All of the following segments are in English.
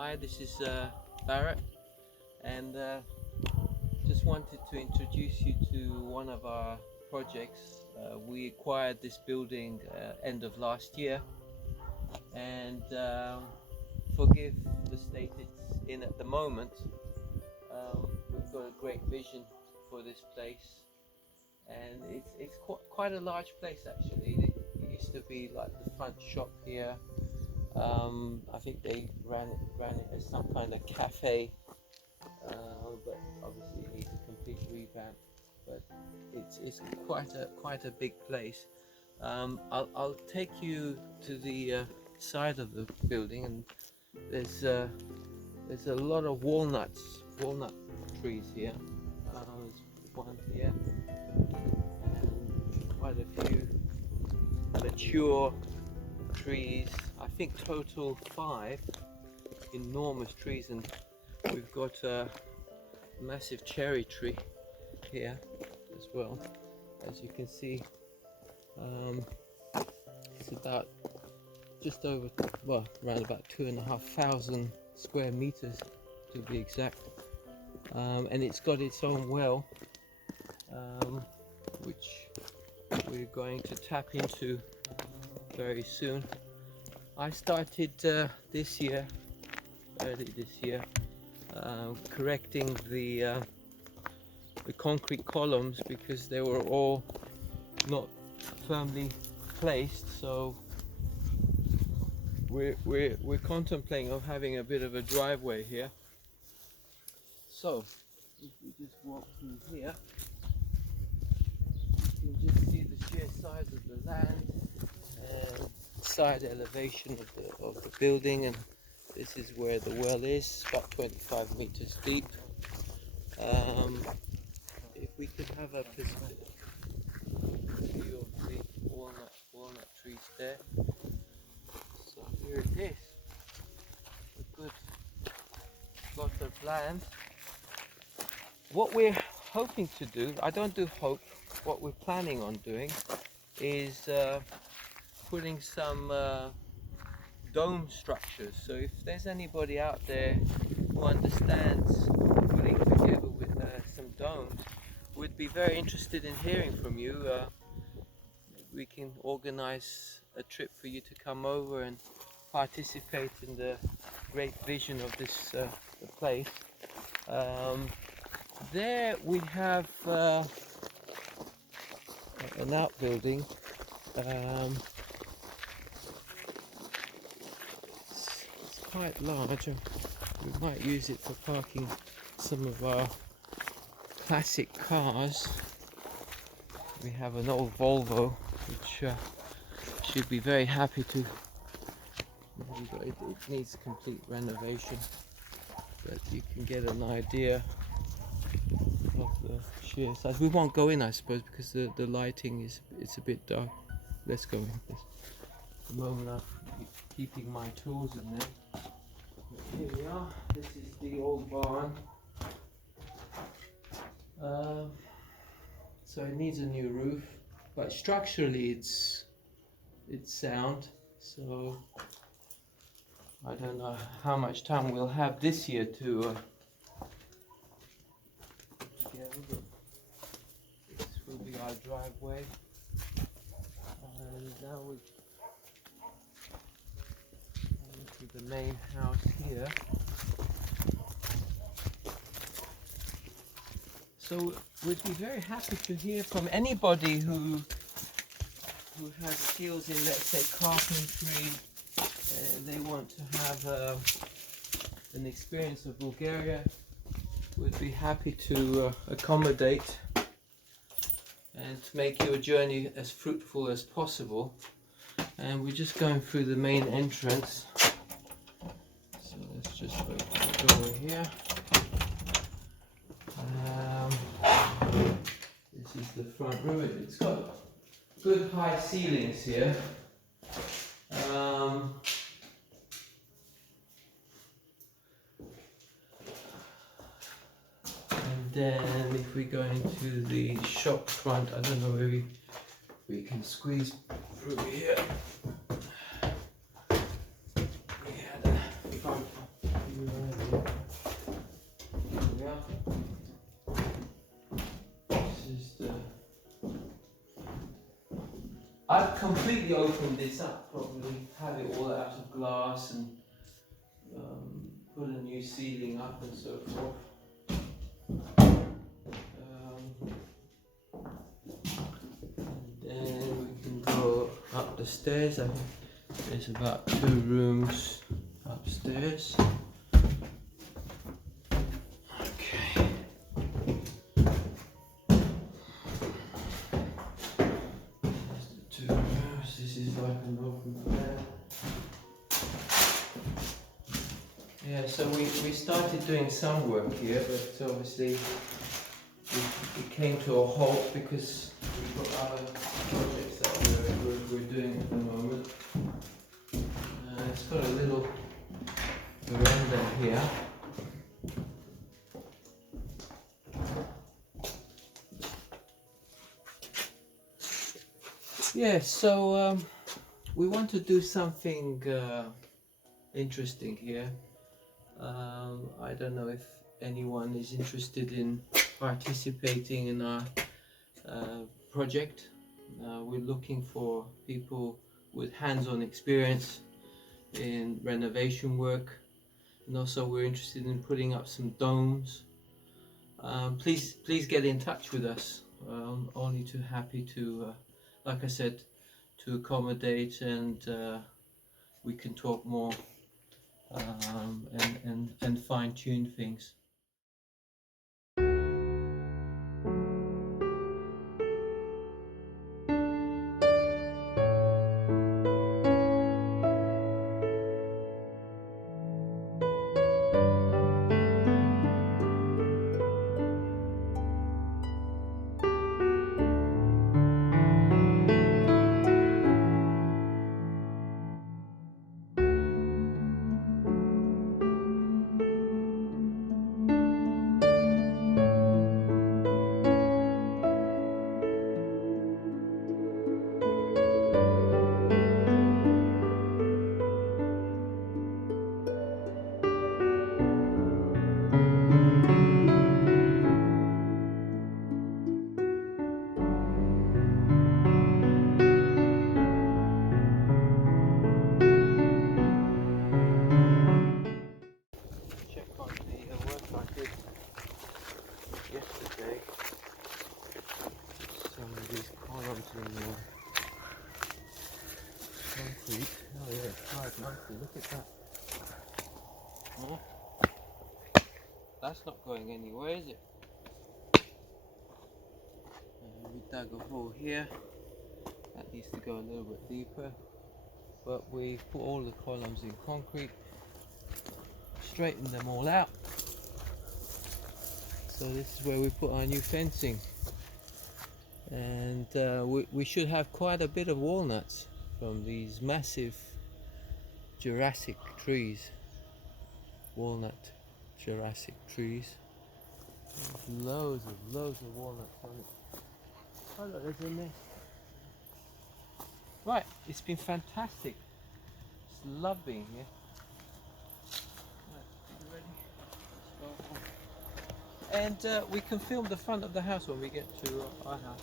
Hi, this is Barrett, and just wanted to introduce you to one of our projects. We acquired this building end of last year, and forgive the state it's in at the moment. We've got a great vision for this place, and it's quite a large place actually. It used to be like the front shop here. I think they ran it as some kind of cafe, but obviously it needs a complete revamp. But it's quite a big place. I'll take you to the side of the building, and there's a lot of walnut trees here. There's one here, and quite a few mature trees. I think total 5 enormous trees, and we've got a massive cherry tree here as well. As you can see, it's about just over, well, around about 2,500 square meters to be exact, and it's got its own well, which we're going to tap into very soon. I started early this year, correcting the concrete columns because they were all not firmly placed. So we're contemplating of having a bit of a driveway here. So if we just walk through here, you can just see the sheer size of the land and side elevation of the building, and this is where the well is, about 25 meters deep. If we could have a view of the walnut trees there. So here it is, a good lot of land. What we're hoping to do, I don't do hope, what we're planning on doing is putting some dome structures. So if there's anybody out there who understands putting together with some domes, we'd be very interested in hearing from you. We can organize a trip for you to come over and participate in the great vision of this place. There we have an outbuilding. It's quite large. We might use it for parking some of our classic cars. We have an old Volvo which should be very happy to. It needs complete renovation, but you can get an idea of the sheer size. We won't go in, I suppose, because the lighting it's a bit dark. Let's go in. At the moment I'm keeping my tools in there. But here we are. This is the old barn. So it needs a new roof, but structurally it's sound. So I don't know how much time we'll have this year to but this will be our driveway, and now we're into the main house here. So we'd be very happy to hear from anybody who has skills in, let's say, carpentry. They want to have an experience of Bulgaria. We'd be happy to accommodate and to make your journey as fruitful as possible. And we're just going through the main entrance. So let's just wait for the door here. This is the front room. It's got good high ceilings here. And then if we go into the shop front, I don't know where we can squeeze through here. We had a front I've completely opened this up, probably have it all out of glass and put a new ceiling up and so forth. And then we can go up the stairs. I think there's about 2 rooms upstairs. Okay. There's the 2 rooms. This is like an open plan. Yeah, so we started doing some work here, but obviously it came to a halt because we've got other projects that we're doing at the moment. It's got a little veranda here. Yeah, so we want to do something interesting here. I don't know if anyone is interested in participating in our project. We're looking for people with hands-on experience in renovation work, and also we're interested in putting up some domes. Please get in touch with us. Only too happy to, like I said, to accommodate, and we can talk more and fine-tune things. Check on the work I did yesterday. Some of these columns in concrete. Oh yeah, it's quite nicely. Look at that. Huh? That's not going anywhere, is it? We dug a hole here. That needs to go a little bit deeper. But we put all the columns in concrete, straightened them all out. So this is where we put our new fencing. And we should have quite a bit of walnuts from these massive Jurassic trees. Walnut Jurassic trees. There's loads of walnuts on it. Oh look, there's a nest. Right, it's been fantastic. It's love being here. Right, you ready? And we can film the front of the house when we get to our house.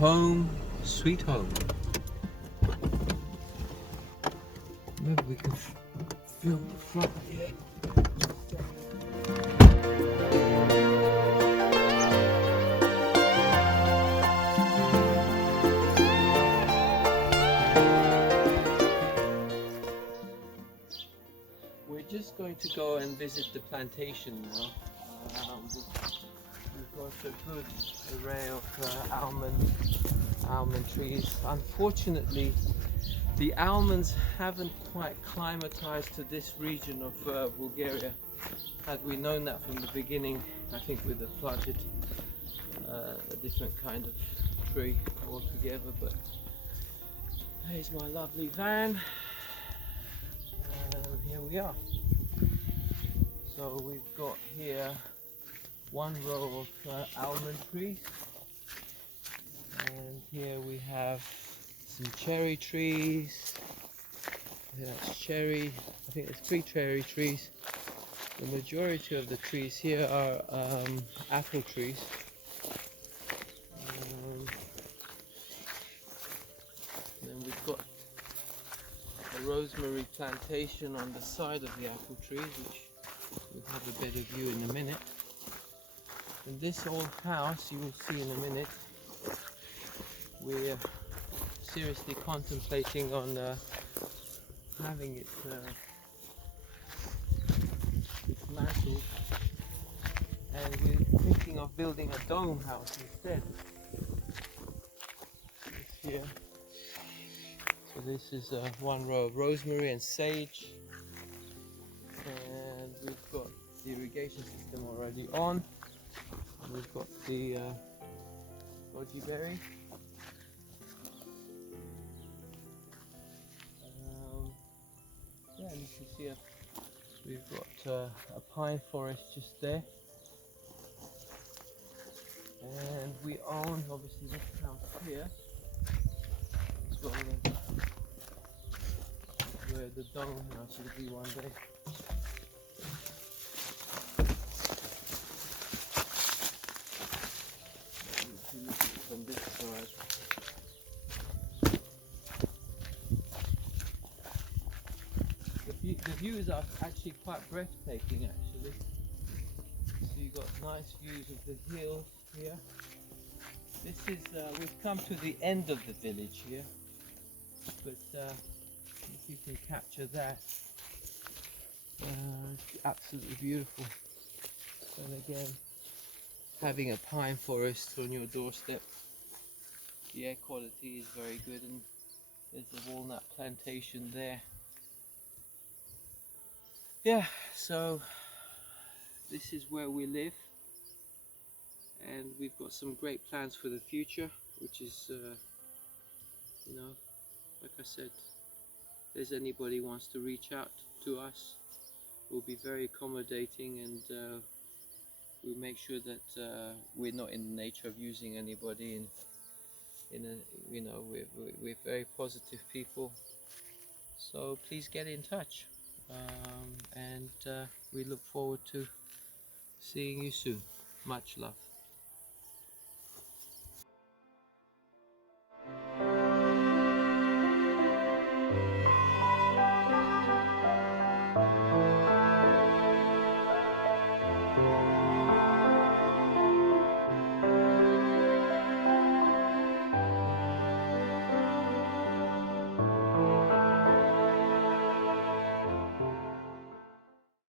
home, sweet home. Maybe we can film the front here. We're just going to go and visit the plantation now. We've got a good array of almond trees. Unfortunately, the almonds haven't quite climatized to this region of Bulgaria. Had we known that from the beginning, I think we'd have planted a different kind of tree altogether. But here's my lovely van. Here we are. So we've got here one row of almond trees, and here we have some cherry trees. That's cherry. I think there's 3 cherry trees. The majority of the trees here are apple trees. Then we've got a rosemary plantation on the side of the apple trees, which we'll have a better view in a minute. And this old house, you will see in a minute, we're seriously contemplating on having it dismantled, and we're thinking of building a dome house instead. This here. So this is one row of rosemary and sage, and we've got the irrigation system already on. And we've got the goji berry. Yeah, and you can see we've got a pine forest just there, and we own obviously this house here as well as where the dome house will be one day. If you look at it from this side, the views are actually quite breathtaking actually. So you've got nice views of the hills here. This is, we've come to the end of the village here, but if you can capture that, it's absolutely beautiful. And again, having a pine forest on your doorstep, the air quality is very good, and there's a walnut plantation there. Yeah, so this is where we live, and we've got some great plans for the future, which is, you know, like I said, if there's anybody who wants to reach out to us, we'll be very accommodating, and we'll make sure that we're not in the nature of using anybody in a, you know, we're very positive people. So please get in touch, and we look forward to seeing you soon. Much love.